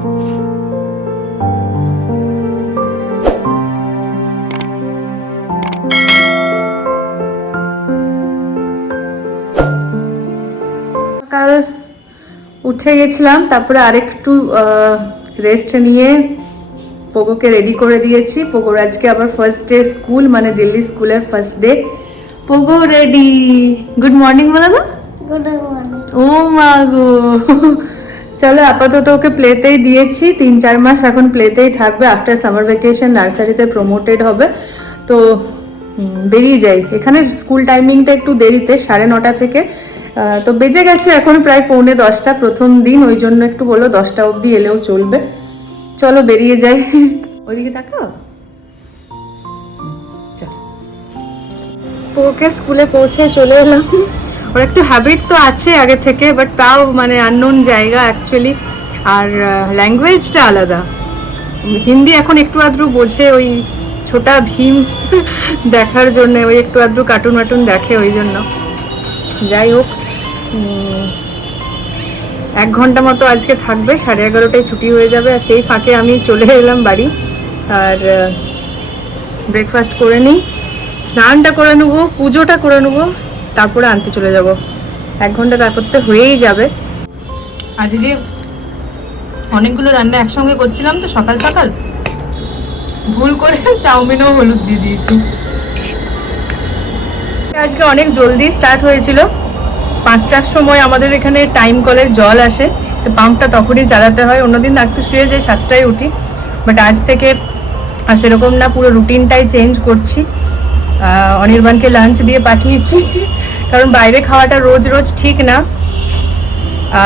সকাল উঠে গেছিলাম তারপরে আরেকটু রেস্ট নিয়ে পোগোকে রেডি করে দিয়েছি। পোগোর আজকে আবার ফার্স্ট ডে স্কুল মানে দিল্লি স্কুলের first day Pogo ready good morning বলো না গুড মর্নিং ও মা গো। চলো আপাতত ওকে প্লেতেই দিয়েছি। তিন, চার মাস এখন প্লেতেই থাকবে। আফটার সামার ভ্যাকেশন নার্সারিতে প্রমোটেড হবে। তো বেরিয়ে যাই। এখানে স্কুল টাইমিংটা একটু দেরিতে, সাড়ে নটা থেকে। তো বেজে গেছে এখন প্রায় পৌনে দশটা, প্রথম দিন। ওই জন্য একটু বলল দশটা অবধি এলেও চলবে। চলো বেরিয়ে যাই। ওইদিকে তাকাও। ওকে স্কুলে পৌঁছে চলে এলাম। ওর একটু হ্যাবিট তো আছে আগে থেকে বাট তাও মানে আননোন জায়গা অ্যাকচুয়ালি আর ল্যাঙ্গুয়েজটা আলাদা। হিন্দি এখন একটু আধটু বোঝে ওই ছোটা ভীম দেখার জন্য, ওই একটু আধটু কার্টুন মাটুন দেখে ওই জন্য। যাই হোক এক ঘণ্টা মতো আজকে থাকবে, সাড়ে এগারোটায় ছুটি হয়ে যাবে, আর সেই ফাঁকে আমি চলে এলাম বাড়ি। আর ব্রেকফাস্ট করে নিই, স্নানটা করে নেব, পুজোটা করে নেব তারপরে আনতে চলে যাব। এক ঘণ্টা তারপর তো হয়েই যাবে। আজকে অনেকগুলো রান্না একসঙ্গে করছিলাম তো সকাল সকাল। ভুল করে চাউমিনও হলুদ দিয়ে দিয়েছি। আজকে অনেক জলদি স্টার্ট হয়েছিল। পাঁচটার সময় আমাদের এখানে টাইম কলের জল আসে তো পাম্পটা তখনই চালাতে হয়। অন্যদিন একটু শুয়ে যাই সাতটায় উঠি। বাট আজ থেকে আর সেরকম না পুরো রুটিনটাই চেঞ্জ করছি। অনির্বাণকে লাঞ্চ দিয়ে পাঠিয়েছি। কারণ বাইরে খাওয়াটা রোজ রোজ ঠিক না।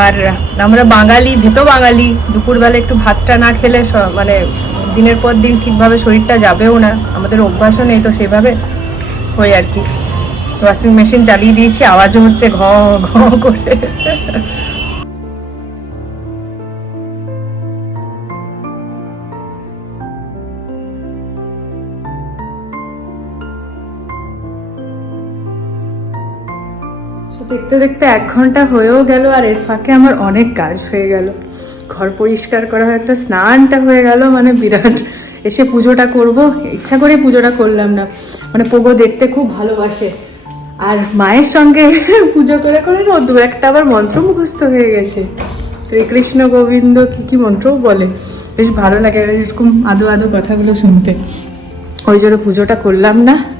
আর আমরা বাঙালি ভেতো বাঙালি, দুপুরবেলা একটু ভাতটা না খেলে মানে দিনের পর দিন ঠিকভাবে শরীরটা যাবেও না। আমাদের অভ্যাসও নেই তো সেভাবে ওই আর কি। ওয়াশিং মেশিন চালিয়ে দিয়েছি, আওয়াজও হচ্ছে ঘ ঘ করে। দেখতে দেখতে এক ঘণ্টা হয়েও গেল আর এর ফাঁকে আমার অনেক কাজ হয়ে গেল। ঘর পরিষ্কার করা হয় একটা স্নানটা হয়ে গেল মানে বিরাট। এসে পুজোটা করব, ইচ্ছা করে পুজোটা করলাম না। মানে পোগো দেখতে খুব ভালোবাসে। আর মায়ের সঙ্গে পুজো করে করে ও দু একটা আবার মন্ত্র মুখস্থ হয়ে গেছে। শ্রীকৃষ্ণ গোবিন্দ কি কি মন্ত্রও বলে। বেশ ভালো লাগে এরকম আদো আদো কথাগুলো শুনতে। ওই জন্য পুজোটা করলাম না।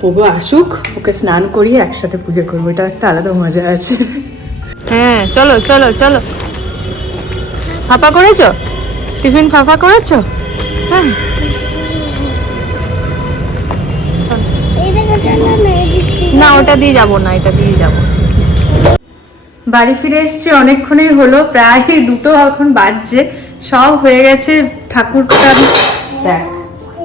প্রভু আসুক ওকে স্নান করিয়ে একসাথে পুজো করব। এটা একটা আলাদা মজা আছে। হ্যাঁ চলো চলো চলো। ফাঁপা করেছ? টিফিন ফাঁপা করেছ? হ্যাঁ। না ওটা দিয়ে যাব না এটা দিয়ে যাব। বাড়ি ফিরে এসেছি অনেকক্ষণই হলো প্রায় দুটো এখন বাজছে। সব হয়ে গেছে ঠাকুরটা দেখ।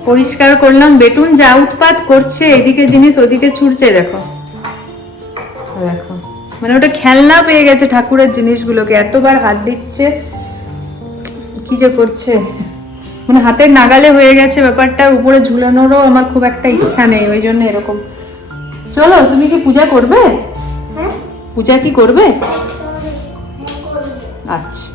পরিষ্কার করলাম বেটুন যা উৎপাত করছে এদিকে জিনিস ওদিকে ছুটছে দেখো। দেখো। মানে ওটা খেলনা পেয়ে গেছে ঠাকুরের জিনিসগুলোকে এতবার হাত দিচ্ছে কি যে করছে? মানে হাতের নাগালে হয়ে গেছে ব্যাপারটা উপরে ঝুলানোরও আমার খুব একটা ইচ্ছা নেই ওই জন্য এরকম। চলো তুমি কি পূজা করবে? হ্যাঁ। পূজা কি করবে? আচ্ছা।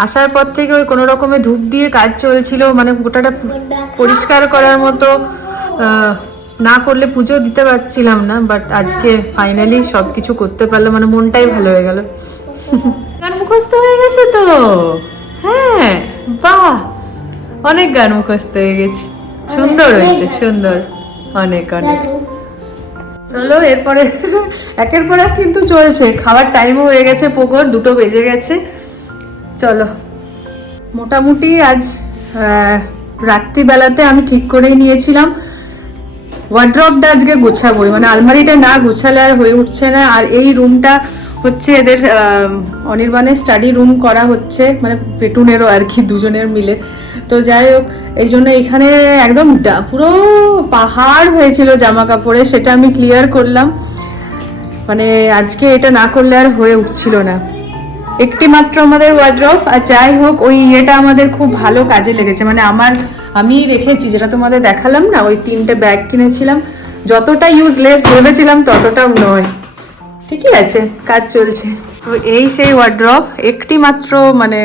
আসার পর থেকে ওই কোনো রকমে ধূপ দিয়ে কাজ চলছিল মানে গোটাটা পরিষ্কার করার মতো না করলে পুজো দিতে পারছিলাম না বাট আজকে ফাইনালি সব কিছু করতে পারলাম মানে মনটাই ভালো হয়ে গেল। গান মুখস্থ হয়ে গেছে তো? হ্যাঁ বাহ! অনেক গান মুখস্থ হয়ে গেছে। সুন্দর হয়েছে, সুন্দর। অনেক অনেক। চলো, এরপরে, একের পর এক কিন্তু চলছে। খাবার টাইমও হয়ে গেছে পোকর দুটো বেজে গেছে। চলো। মোটামুটি আজ রাত্রিবেলাতে আমি ঠিক করেই নিয়েছিলাম। ওয়ার্ড্রপটা আজকে গোছাবোই মানে আলমারিটা না গুছালে আর হয়ে উঠছে না। আর এই রুমটা হচ্ছে এদের অনির্বাণের স্টাডি রুম করা হচ্ছে মানে পেটুনেরও আর কি, দুজনের মিলে। তো যাই হোক, এই জন্য এখানে একদম পুরো পাহাড় হয়েছিল জামা কাপড়ে সেটা আমি ক্লিয়ার করলাম। মানে আজকে এটা না করলে আর হয়ে উঠছিল না। একটি মাত্র আমাদের ওয়ার্ড্রপ আর যাই হোক, ওই ইয়েটা আমাদের খুব ভালো কাজে লেগেছে। মানে আমার আমি রেখেছি, যেটা তোমাদের দেখালাম না, ওই তিনটে ব্যাগ কিনেছিলাম। যতটা ইউজলেস ভেবেছিলাম, ততটাও নয়। ঠিকই আছে, কাজ চলছে। তো এই সেই ওয়ার্ড্রপ একটি মাত্র মানে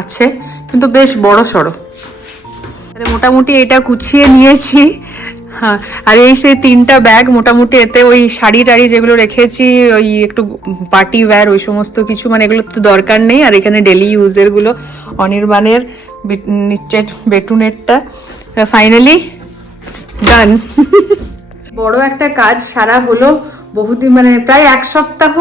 আছে, কিন্তু বেশ বড় সড়ো মোটামুটি এটা গুছিয়ে নিয়েছি। হ্যাঁ আর এই সেই তিনটা ব্যাগ মোটামুটি এতে ওই শাড়ি টাড়ি যেগুলো রেখেছি, ওই একটু পার্টি ওয়্যার ওই সমস্ত কিছু মানে এগুলো তো দরকার নেই। আর এখানে ডেলি ইউজেরগুলো, অনির্বাণের নিচের বেটুনেরটা। ফাইনালি ডান বড় একটা কাজ সারা হলো বহুদিন মানে প্রায় এক সপ্তাহ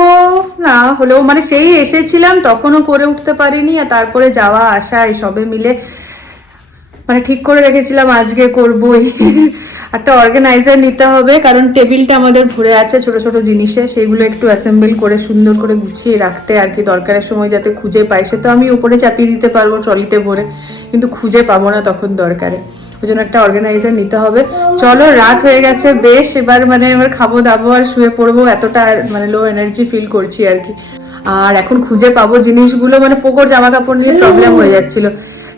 না হলেও মানে সেই এসেছিলাম, তখনও করে উঠতে পারিনি, আর তারপরে যাওয়া, আসা, এই সবে মিলে মানে ঠিক করে রেখেছিলাম, আজকে করবই। একটা অর্গানাইজার নিতে হবে, কারণ টেবিলটা আমাদের ভরে আছে ছোট ছোট জিনিসে সেগুলো একটু অ্যাসেম্বল করে, সুন্দর করে গুছিয়ে রাখতে আর কি দরকারের সময় যাতে খুঁজে পাই। সে তো আমি উপরে চাপিয়ে দিতে পারব, ট্রলিতে ভরে, কিন্তু খুঁজে পাবো না তখন দরকারে। ওই জন্য একটা অর্গানাইজার নিতে হবে। চলো, রাত হয়ে গেছে, বেশ, এবার মানে এবার খাব দাবো আর শুয়ে পড়ব, এতটা মানে লো এনার্জি ফিল করছি আর কি। আর এখন খুঁজে পাবো জিনিসগুলো মানে পোকর জামা কাপড় নিয়ে প্রবলেম হয়ে যাচ্ছিল।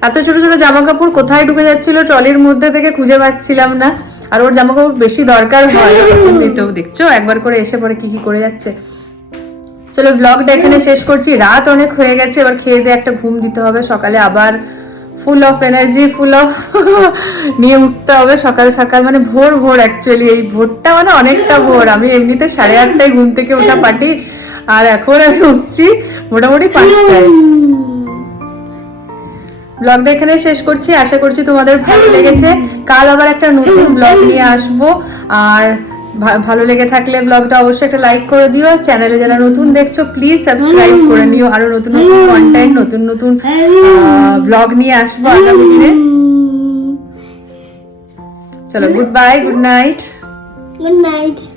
এত ছোট ছোট জামা কাপড় কোথায় ঢুকে যাচ্ছিল, ট্রলির মধ্যে থেকে খুঁজে পাচ্ছিলাম না। আর ওর জামা কাপড় বেশি দরকার হয় এমনিতেও দেখছ? একবার করে এসে পরে কি কি করে যাচ্ছে? চলো ব্লগটা এখানে শেষ করছি। রাত অনেক হয়ে গেছে, এবার খেয়ে দিয়ে একটা ঘুম দিতে হবে। সকালে আবার full of energy full of নিয়ে উঠতে হবে। সকাল সকাল মানে ভোর ভোর অ্যাকচুয়ালি এই ভোরটা মানে অনেকটা ভোর। আমি এমনিতে সাড়ে আটটায় ঘুম থেকে ওঠা পাটি। আর এখন আমি উঠছি মোটামুটি পাঁচটায়। ব্লগটা এখানে শেষ করছি। আশা করছি তোমাদের ভালো লেগেছে। কাল আবার একটা নতুন ব্লগ নিয়ে আসব। আর ভালো লেগে থাকলে ব্লগটা অবশ্যই একটা লাইক করে দিও। চ্যানেলে যারা নতুন দেখছ প্লিজ সাবস্ক্রাইব করে নিও। আরও নতুন নতুন কন্টেন্ট নতুন নতুন ব্লগ নিয়ে আসব আগামী দিনে। চলো good bye good night good night.